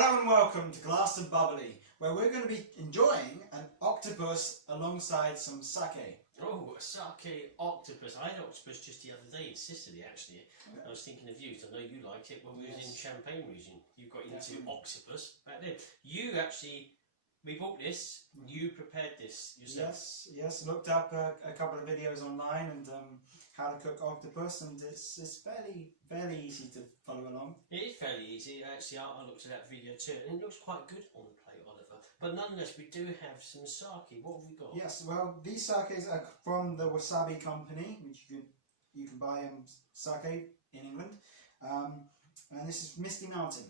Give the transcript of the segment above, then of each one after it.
Hello and welcome to Glass and Bubbly, where we're going to be enjoying an octopus alongside some sake. Oh, a sake octopus. I had octopus just the other day in Sicily, actually. Yeah. I was thinking of you, because I know you liked it when we was in Champagne region. You got into octopus back then. We bought this, you prepared this yourself. Yes, looked up a couple of videos online and how to cook octopus, and it's fairly easy to follow along. It is fairly easy. Actually, I looked at that video too, and it looks quite good on the plate, Oliver. But nonetheless, we do have some sake. What have we got? Yes, well, these sakes are from the Wasabi Company, which you can buy sake in England. And this is Misty Mountain.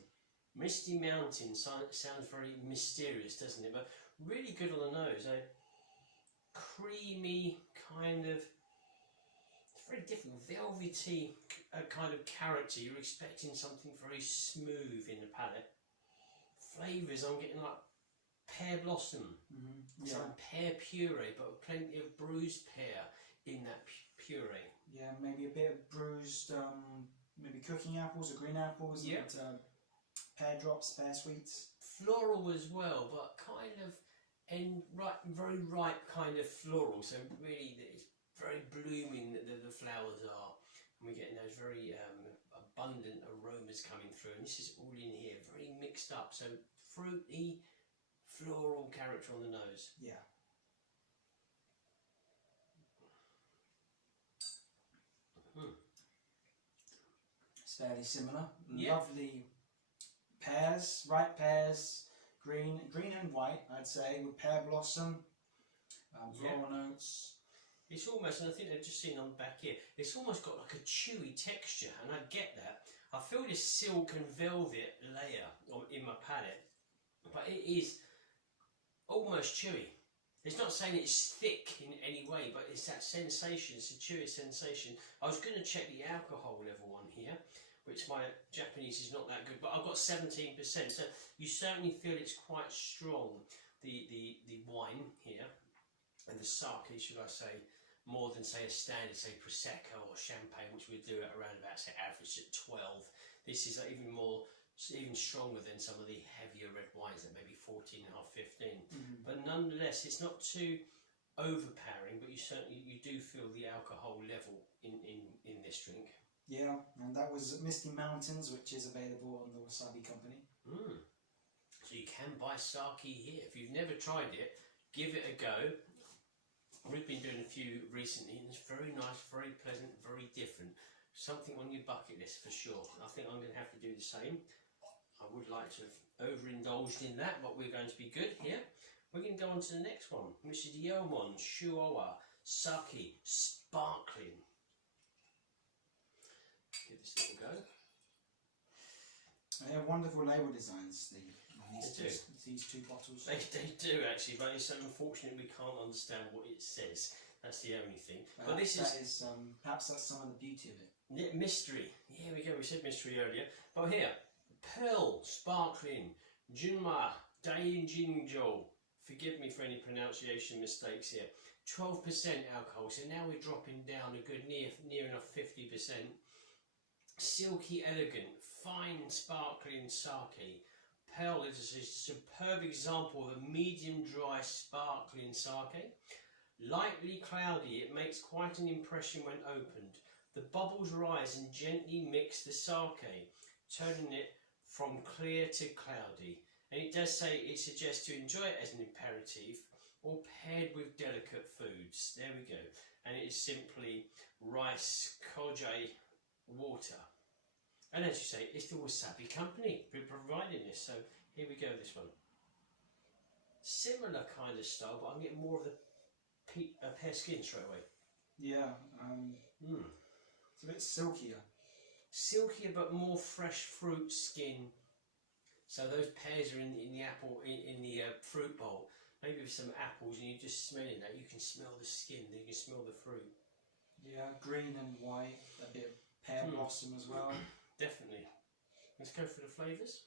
Misty Mountain sounds very mysterious, doesn't it? But really good on the nose. A creamy kind of, it's very different, velvety kind of character. You're expecting something very smooth in the palate. Flavours, I'm getting like pear blossom, some pear puree, but plenty of bruised pear in that puree. Yeah, maybe a bit of bruised, maybe cooking apples or green apples. Yeah. And, pear drops, pear sweets. Floral as well, but kind of very ripe kind of floral. So really, it's very blooming. The flowers are, and we're getting those very abundant aromas coming through. And this is all in here, very mixed up. So fruity, floral character on the nose. Yeah. It's fairly similar. Yeah. Lovely pears, ripe pears, green and white, I'd say, with pear blossom, floral notes. It's almost, and I think they've just seen on the back here, it's almost got like a chewy texture, and I get that. I feel this silk and velvet layer in my palate, but it is almost chewy. It's not saying it's thick in any way, but it's that sensation, it's a chewy sensation. I was going to check the alcohol level on here, which my Japanese is not that good, but I've got 17%, so you certainly feel it's quite strong, the wine here, and the sake, should I say, more than say a standard, say Prosecco or Champagne, which we do at around about, say, average at 12. This is even stronger than some of the heavier red wines at maybe 14.5, 15. But nonetheless, it's not too overpowering, but you do feel the alcohol level in this drink. Yeah, and that was Misty Mountains, which is available on the Wasabi Company. So you can buy sake here. If you've never tried it, give it a go. We've been doing a few recently, and it's very nice, very pleasant, very different. Something on your bucket list for sure. I think I'm going to have to do the same. I would like to have overindulged in that, but we're going to be good here. We're going to go on to the next one, which is the Yomon Shuowa Sake Sparkling. Give this a little go. They have wonderful label designs, these two bottles. They do actually, but it's unfortunate we can't understand what it says. That's the only thing. But perhaps that's some of the beauty of it. Yeah, mystery. Here we go. We said mystery earlier, but here, Pearl Sparkling Junma Daijinjo. Forgive me for any pronunciation mistakes here. 12% alcohol. So now we're dropping down a good near enough 50%. Silky elegant, fine sparkling sake. Pearl is a superb example of a medium dry sparkling sake. Lightly cloudy, it makes quite an impression when opened. The bubbles rise and gently mix the sake, turning it from clear to cloudy. And it does say it suggests to enjoy it as an aperitif or paired with delicate foods. There we go. And it is simply rice, koji, water. And as you say, it's the Wasabi Company who providing this. So here we go, this one. Similar kind of style, but I'm getting more of the pear skin straight away. Yeah, it's a bit silkier. Silkier, but more fresh fruit skin. So those pears are in the apple, in the fruit bowl. Maybe with some apples, and you're just smelling that. You can smell the skin, you can smell the fruit. Yeah, green and white, a bit of pear blossom as well. Definitely. Let's go for the flavours.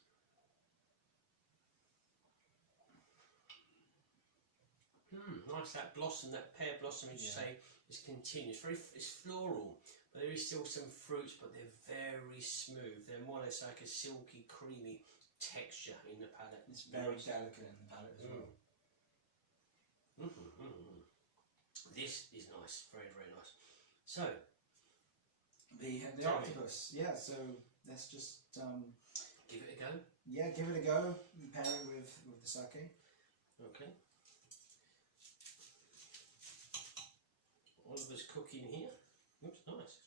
Nice, that blossom, that pear blossom, as you say, is continuous. It's floral, but there is still some fruits, but they're very smooth. They're more or less like a silky, creamy texture in the palate. It's very delicate in the palate as well. This is nice, very, very nice. So, the octopus, yeah. So let's just give it a go. Yeah, give it a go. Pair it with the sake. Okay. Oliver's cooking here. Looks nice.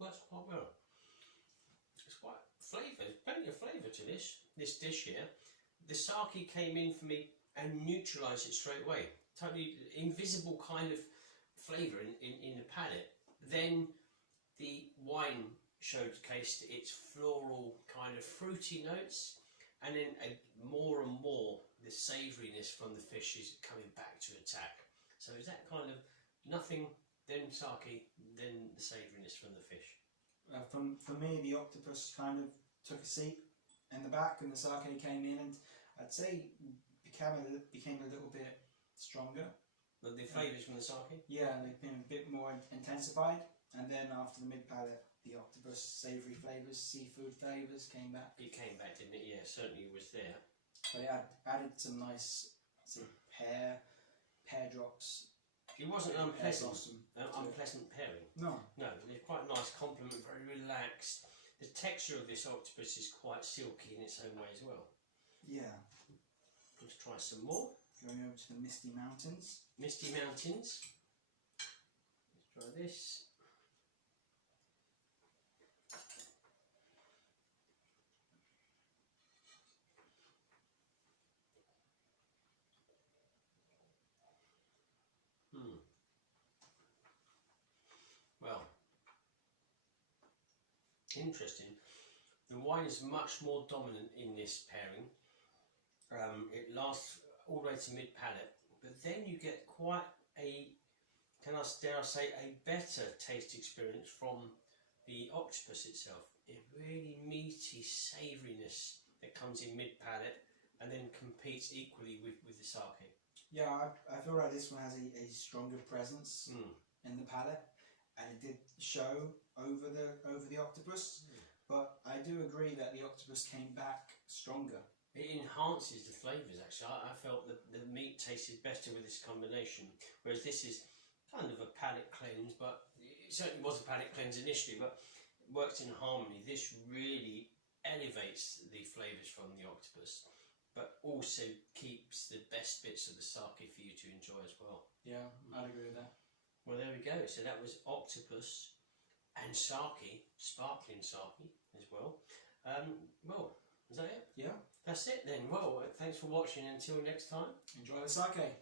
Works quite well. It's quite flavour. There's plenty of flavour to this dish here. The sake came in for me and neutralised it straight away. Totally invisible kind of flavour in the palate. Then the wine showcased its floral kind of fruity notes, and then more and more the savouriness from the fish is coming back to attack. So is that kind of nothing, then sake, then the savouriness from the fish? For me, the octopus kind of took a seat in the back, and the sake came in, and I'd say became a little bit stronger. But the flavours from the sake? Yeah, they've been a bit more intensified, and then after the mid palate, the octopus savoury flavours, seafood flavours came back. It came back, didn't it? Yeah, certainly was there. But it added some nice, pear drops. It wasn't an unpleasant pairing. No. No, they're quite nice complement, very relaxed. The texture of this octopus is quite silky in its own way as well. Yeah. Let's try some more. Going over to the Misty Mountains. Misty Mountains. Let's try this. Well, interesting. The wine is much more dominant in this pairing. It lasts all the way to mid palate, but then you get quite a, dare I say, a better taste experience from the octopus itself. A really meaty savouriness that comes in mid palate and then competes equally with the sake. Yeah, I feel like this one has a stronger presence in the palate, and it did show over the octopus. But I do agree that the octopus came back stronger. It enhances the flavours actually. I felt that the meat tasted better with this combination, whereas this is kind of a palate cleanse, but it certainly was a palate cleanse initially, but it works in harmony. This really elevates the flavours from the octopus, but also keeps the best bits of the sake for you to enjoy as well. Yeah, I'd agree with that. Well, there we go. So that was octopus and sake, sparkling sake as well. Well, is that it? Yeah. That's it then. Well, thanks for watching. Until next time. Enjoy the sake.